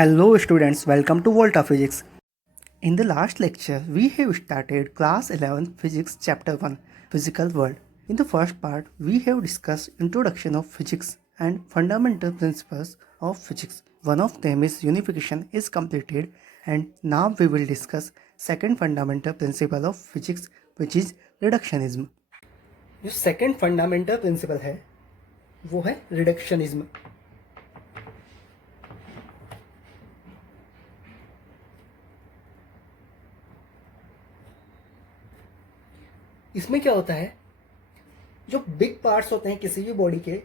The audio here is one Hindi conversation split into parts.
Hello students, welcome to Volta Physics. In the last lecture, we have started class 11 physics chapter 1 physical world. In the first part, we have discussed introduction of physics and fundamental principles of physics. One of them is unification is completed and now we will discuss second fundamental principle of physics which is reductionism. जो सेकंड फंडामेंटल प्रिंसिपल है वो है रिडक्शनिज्म. इसमें क्या होता है, जो बिग पार्ट्स होते हैं किसी भी बॉडी के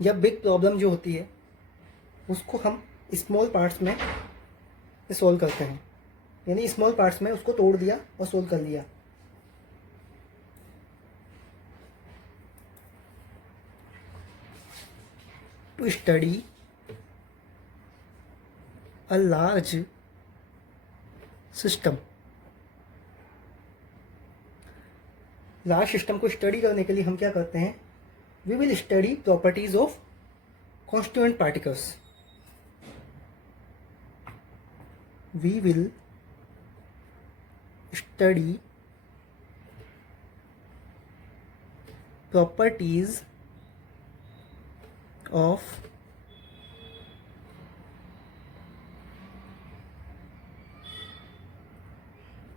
या बिग प्रॉब्लम जो होती है उसको हम स्मॉल पार्ट्स में सॉल्व करते हैं. यानी स्मॉल पार्ट्स में उसको तोड़ दिया और सॉल्व कर लिया. To study a large system. Large system को स्टडी करने के लिए हम क्या करते हैं, we will study properties of constituent particles. We will study properties of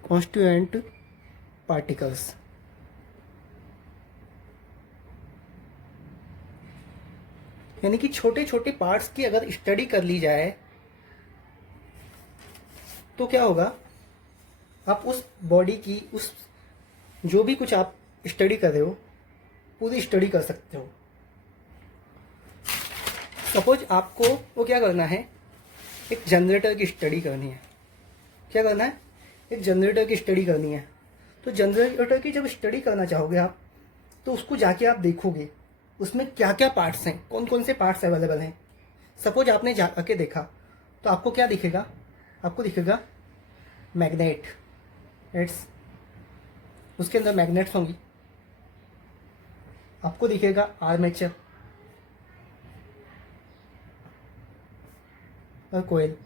constituent particles. यानी कि छोटे छोटे पार्ट्स की अगर स्टडी कर ली जाए तो क्या होगा, आप उस बॉडी की उस जो भी कुछ आप स्टडी कर रहे हो पूरी स्टडी कर सकते हो. सपोज आपको वो क्या करना है, एक जनरेटर की स्टडी करनी है. क्या करना है, एक जनरेटर की स्टडी करनी है. तो जनरेटर की जब स्टडी करना चाहोगे आप, तो उसको जाके आप देखोगे उसमें क्या क्या पार्ट्स हैं, कौन कौन से पार्ट्स अवेलेबल हैं. सपोज आपने जाके देखा तो आपको क्या दिखेगा, आपको दिखेगा मैग्नेट. उसके अंदर मैग्नेट्स होंगी. आपको दिखेगा आर्मेचर और कोयल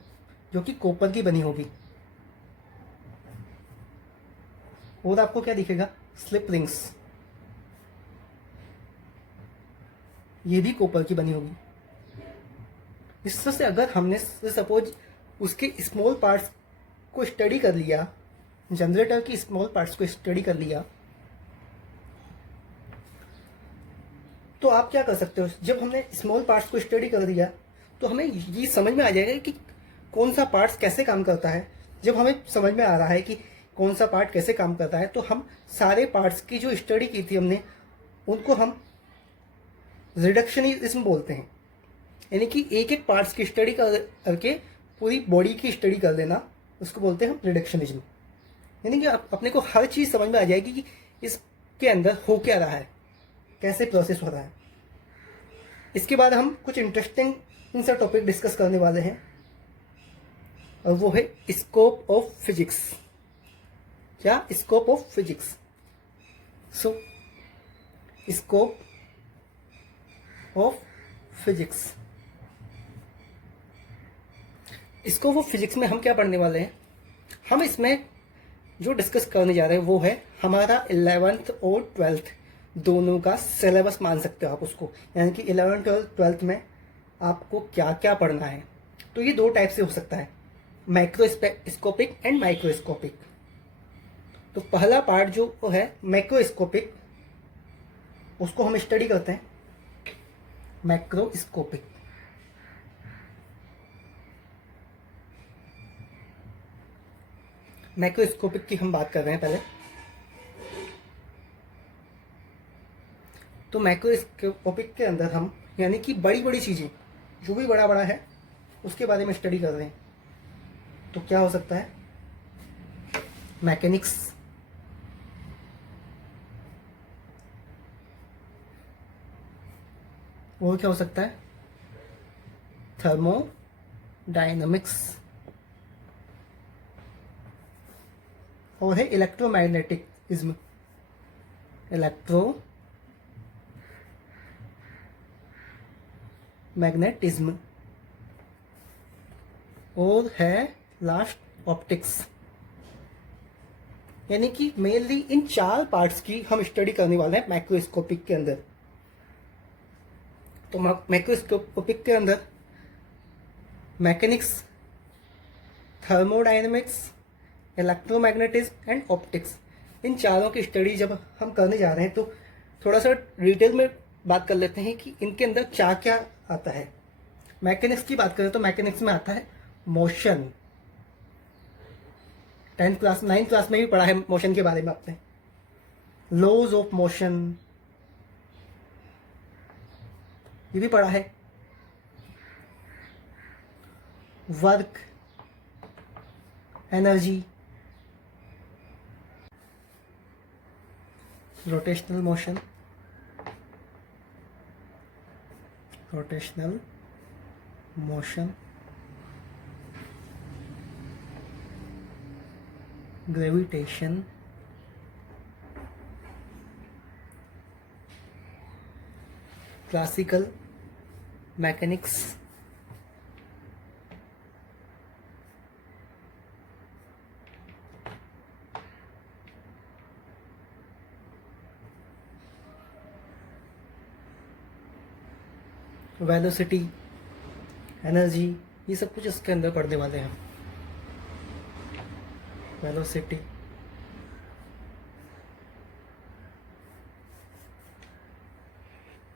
जो कि कॉपर की बनी होगी. और आपको क्या दिखेगा, स्लिप रिंग्स, ये भी कॉपर की बनी होगी. इससे से अगर हमने सपोज उसके स्मॉल पार्ट्स को स्टडी कर लिया, जनरेटर की स्मॉल पार्ट्स को स्टडी कर लिया, तो आप क्या कर सकते हो, जब हमने स्मॉल पार्ट्स को स्टडी कर दिया तो हमें ये समझ में आ जाएगा कि कौन सा पार्ट्स कैसे काम करता है. जब हमें समझ में आ रहा है कि कौन सा पार्ट कैसे काम करता है, तो हम सारे पार्ट्स की जो स्टडी की थी हमने उनको हम रिडक्शनिज्म बोलते हैं. यानी कि एक एक पार्ट्स की स्टडी करके पूरी बॉडी की स्टडी कर देना, उसको बोलते हैं हम रिडक्शनिज्म. यानी कि अपने को हर चीज़ समझ में आ जाएगी कि इसके अंदर हो क्या रहा है, कैसे प्रोसेस हो रहा है. इसके बाद हम कुछ इंटरेस्टिंग सा टॉपिक डिस्कस करने वाले हैं और वो है स्कोप ऑफ फिजिक्स. क्या, scope of physics. So scope of physics. Scope of physics में हम क्या पढ़ने वाले हैं, हम इसमें जो डिस्कस करने जा रहे हैं वो है हमारा 11th और 12th दोनों का सिलेबस मान सकते हो आप उसको. यानी कि 11th और 12th में आपको क्या क्या पढ़ना है. तो ये दो टाइप से हो सकता है, मैक्रोस्कोपिक एंड माइक्रोस्कोपिक. तो पहला पार्ट जो है मैक्रोस्कोपिक, उसको हम स्टडी करते हैं मैक्रोस्कोपिक. मैक्रोस्कोपिक की हम बात कर रहे हैं पहले. तो मैक्रोस्कोपिक के अंदर हम यानी कि बड़ी बड़ी चीज़ें, जो भी बड़ा बड़ा है उसके बारे में स्टडी कर रहे हैं. तो क्या हो सकता है, मैकेनिक्स, वो क्या हो सकता है, थर्मोडायनामिक्स, और है इलेक्ट्रोमैग्नेटिज्म, मैग्नेटिज्म. और है लास्ट ऑप्टिक्स। यानी कि मेनली इन 4 पार्ट्स की हम स्टडी करने वाले हैं माइक्रोस्कोपिक के अंदर। तो माइक्रोस्कोपिक के अंदर mechanics, thermodynamics, electromagnetism and optics, इन चारों की स्टडी जब हम करने जा रहे हैं तो थोड़ा सा डिटेल में बात कर लेते हैं कि इनके अंदर क्या क्या आता है। मैकेनिक्स की बात करें तो मैकेनिक्स में आता है motion. 10th class 9th class में भी पढ़ा है मोशन के बारे में आपने। लॉज ऑफ मोशन ये भी पढ़ा है। Work, energy, rotational motion, gravitation, classical mechanics, velocity, energy, ये सब कुछ इसके अंदर पढ़ने वाले हैं। Velocity,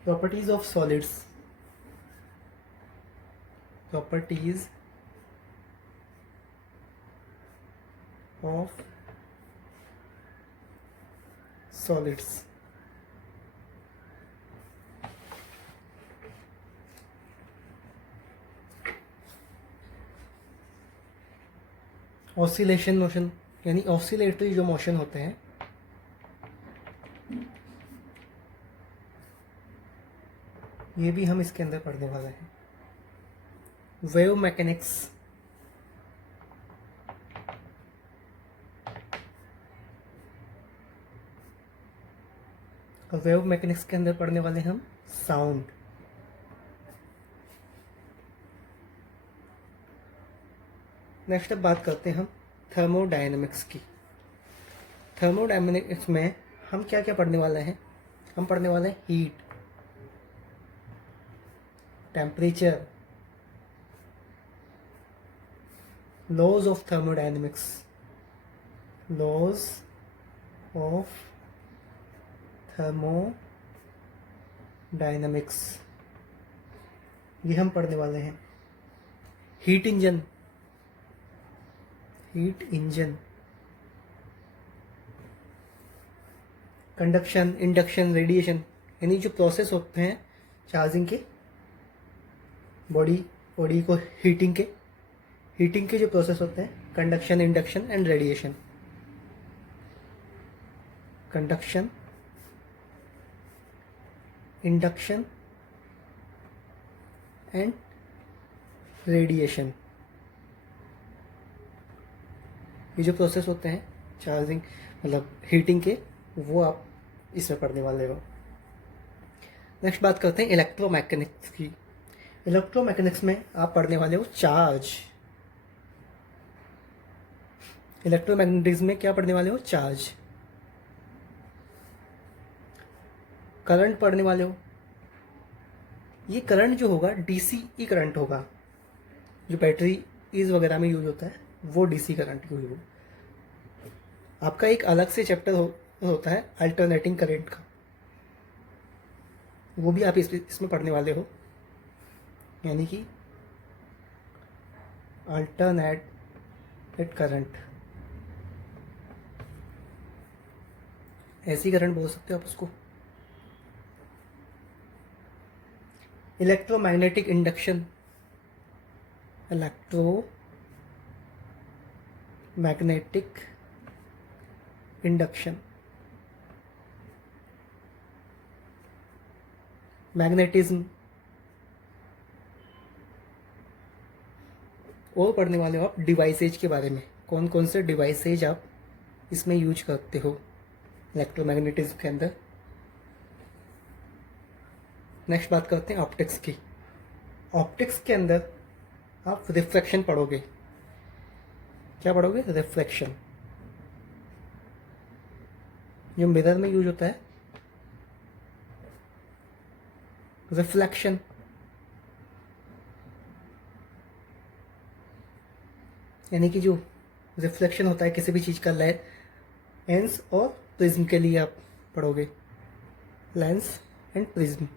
properties of solids, properties of solids, oscillation motion, यानी ऑसिलेटरी जो मोशन होते हैं, ये भी हम इसके अंदर पढ़ने वाले हैं। वेव मैकेनिक्स, वेव मैकेनिक्स के अंदर पढ़ने वाले हम साउंड। नेक्स्ट अब बात करते हैं हम थर्मोडायनेमिक्स की। थर्मोडायनेमिक्स में हम क्या क्या पढ़ने वाले हैं? हम पढ़ने वाले हैं heat, temperature, laws of thermodynamics, laws of thermodynamics, ये हम पढ़ने वाले हैं। Heat engine, conduction, induction, radiation, यानी जो प्रोसेस होते हैं चार्जिंग के, बॉडी को हीटिंग के जो प्रोसेस होते हैं, conduction, induction and radiation. Conduction, induction and radiation, ये जो प्रोसेस होते हैं चार्जिंग मतलब हीटिंग के, वो आप इसमें पढ़ने वाले हो। नेक्स्ट बात करते हैं इलेक्ट्रोमैकेनिक्स की। इलेक्ट्रोमैकेनिक्स में आप पढ़ने वाले हो चार्ज। इलेक्ट्रोमैग्नेटिज्म में क्या पढ़ने वाले हो? चार्ज। करंट पढ़ने वाले हो। ये करंट जो होगा डीसी करंट होगा, जो बैटरीज वगैरह में यूज होता है वो डीसी करंट यूज होगा। आपका एक अलग से चैप्टर होता है अल्टरनेटिंग करंट का, वो भी आप इसमें पढ़ने वाले हो, यानी कि अल्टरनेट करंट, ऐसी करंट बोल सकते हो आप उसको। Electromagnetic induction, electromagnetic induction, magnetism, और पढ़ने वाले हो आप डिवाइसेज के बारे में, कौन कौन से डिवाइसेज आप इसमें यूज करते हो इलेक्ट्रोमैग्नेटिज्म के अंदर। नेक्स्ट बात करते हैं ऑप्टिक्स की। ऑप्टिक्स के अंदर आप रिफ्रैक्शन पढ़ोगे, क्या पढ़ोगे? रिफ्लेक्शन, जो मिरर में यूज होता है, रिफ्लेक्शन। यानी कि जो रिफ्लेक्शन होता है किसी भी चीज़ का, लेंस और प्रिज्म के लिए आप पढ़ोगे, लेंस एंड प्रिज्म।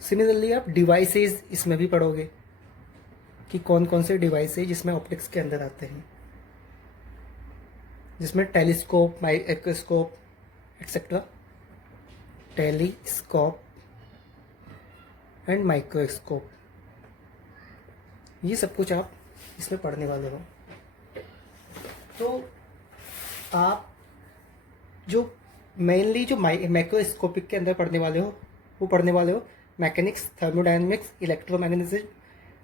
सिमिलरली आप डिवाइसेस इसमें भी पढ़ोगे कि कौन कौन से डिवाइसेज जिसमें ऑप्टिक्स के अंदर आते हैं, जिसमें telescope, microscope etcetera, telescope and microscope, ये सब कुछ आप इसमें पढ़ने वाले हो। तो आप जो मेनली जो माइक्रोस्कोपिक के अंदर पढ़ने वाले हो, वो पढ़ने वाले हो mechanics, thermodynamics, electromagnetism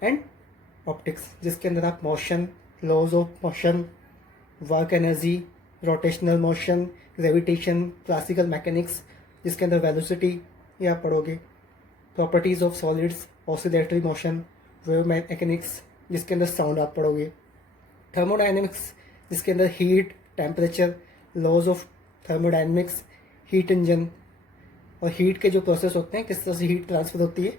and optics, जिसके अंदर आप motion, laws of motion, work energy, rotational motion, gravitation, classical mechanics, जिसके अंदर वेलोसिटी ये आप पढ़ोगे, properties of solids, oscillatory motion, wave mechanics, जिसके अंदर साउंड आप पढ़ोगे, थर्मोडायनेमिक्स, जिसके अंदर heat, temperature, laws of thermodynamics, heat engine और हीट के जो प्रोसेस होते हैं, किस तरह से हीट ट्रांसफर होती है,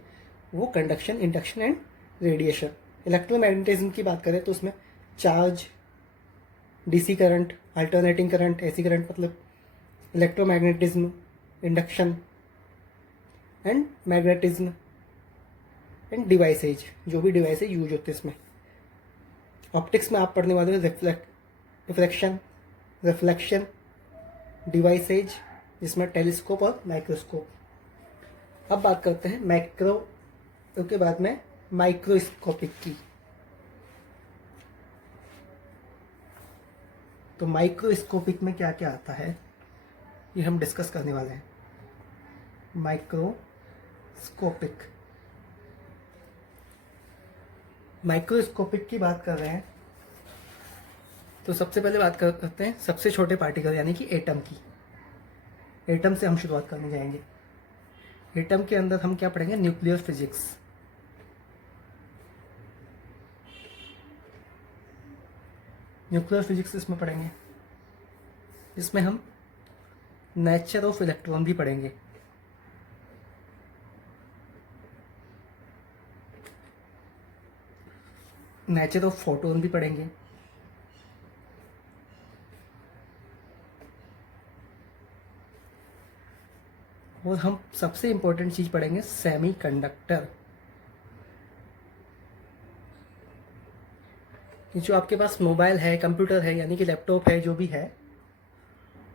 वो conduction, induction and radiation. Electromagnetism की बात करें तो उसमें charge, DC current, alternating current, AC current, मतलब electromagnetism, induction and magnetism and devices, जो भी डिवाइसेज यूज होते हैं इसमें। ऑप्टिक्स में आप पढ़ने वाले हो रिफ्लेक्शन, रिफ्लेक्शन, डिवाइसेज, जिसमें टेलीस्कोप और माइक्रोस्कोप। अब बात करते हैं मैक्रो के बाद में माइक्रोस्कोपिक की। तो माइक्रोस्कोपिक में क्या क्या आता है ये हम डिस्कस करने वाले हैं। माइक्रोस्कोपिक की बात कर रहे हैं तो सबसे पहले बात करते हैं सबसे छोटे पार्टिकल यानी कि एटम की। एटम से हम शुरुआत करने जाएंगे। एटम के अंदर हम क्या पढ़ेंगे? Nuclear physics. न्यूक्लियर फिजिक्स इसमें पढ़ेंगे, इसमें हम नेचर ऑफ इलेक्ट्रॉन भी पढ़ेंगे। नेचर ऑफ फोटोन भी पढ़ेंगे। और हम सबसे इंपॉर्टेंट चीज पढ़ेंगे सेमीकंडक्टर। जो आपके पास मोबाइल है, कंप्यूटर है, यानी कि लैपटॉप है, जो भी है,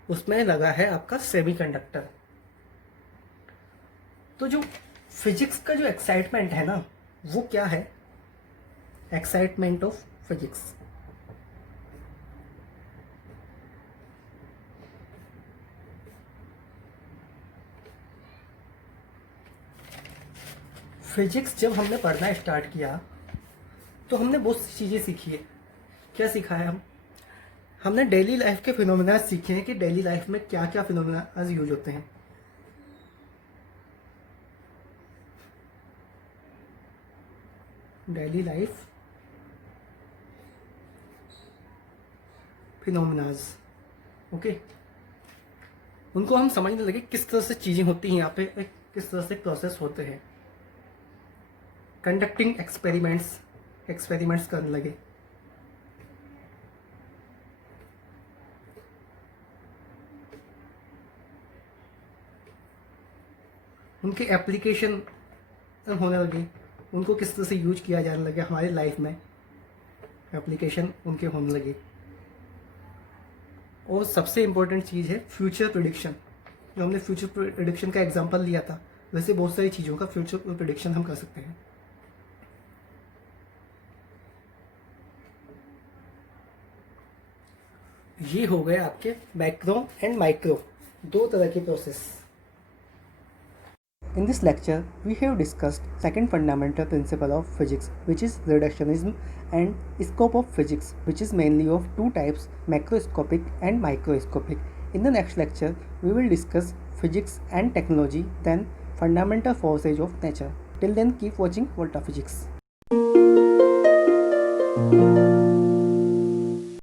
उसमें लगा है आपका सेमीकंडक्टर। तो जो फिजिक्स का जो एक्साइटमेंट है ना, वो क्या है? Excitement of physics. फिजिक्स जब हमने पढ़ना स्टार्ट किया तो हमने बहुत सी चीज़ें सीखी है। क्या सीखा है? हमने डेली लाइफ के फिनोमेना सीखे हैं कि डेली लाइफ में क्या क्या फिनोमेना यूज होते हैं। डेली लाइफ फिनोमेनाज, ओके, उनको हम समझने लगे किस तरह से चीजें होती हैं यहाँ पे, किस तरह से प्रोसेस होते हैं। कंडक्टिंग एक्सपेरिमेंट्स करने लगे। उनके एप्लीकेशन होने लगे, उनको किस तरह से यूज किया जाने लगे हमारी लाइफ में, एप्लीकेशन उनके होने लगे। और सबसे इंपॉर्टेंट चीज़ है फ्यूचर प्रिडिक्शन। जो हमने फ्यूचर प्रिडिक्शन का एग्जांपल लिया था, वैसे बहुत सारी चीज़ों का फ्यूचर प्रिडिक्शन हम कर सकते हैं। ये हो गए आपके मैक्रो एंड माइक्रो, दो तरह के process. In this lecture, we have discussed second fundamental principle of physics, which is reductionism, and scope of physics, which is mainly of two types, macroscopic and microscopic. In the next lecture, we will discuss physics and technology, then fundamental forces of nature. Till then, keep watching Volta Physics.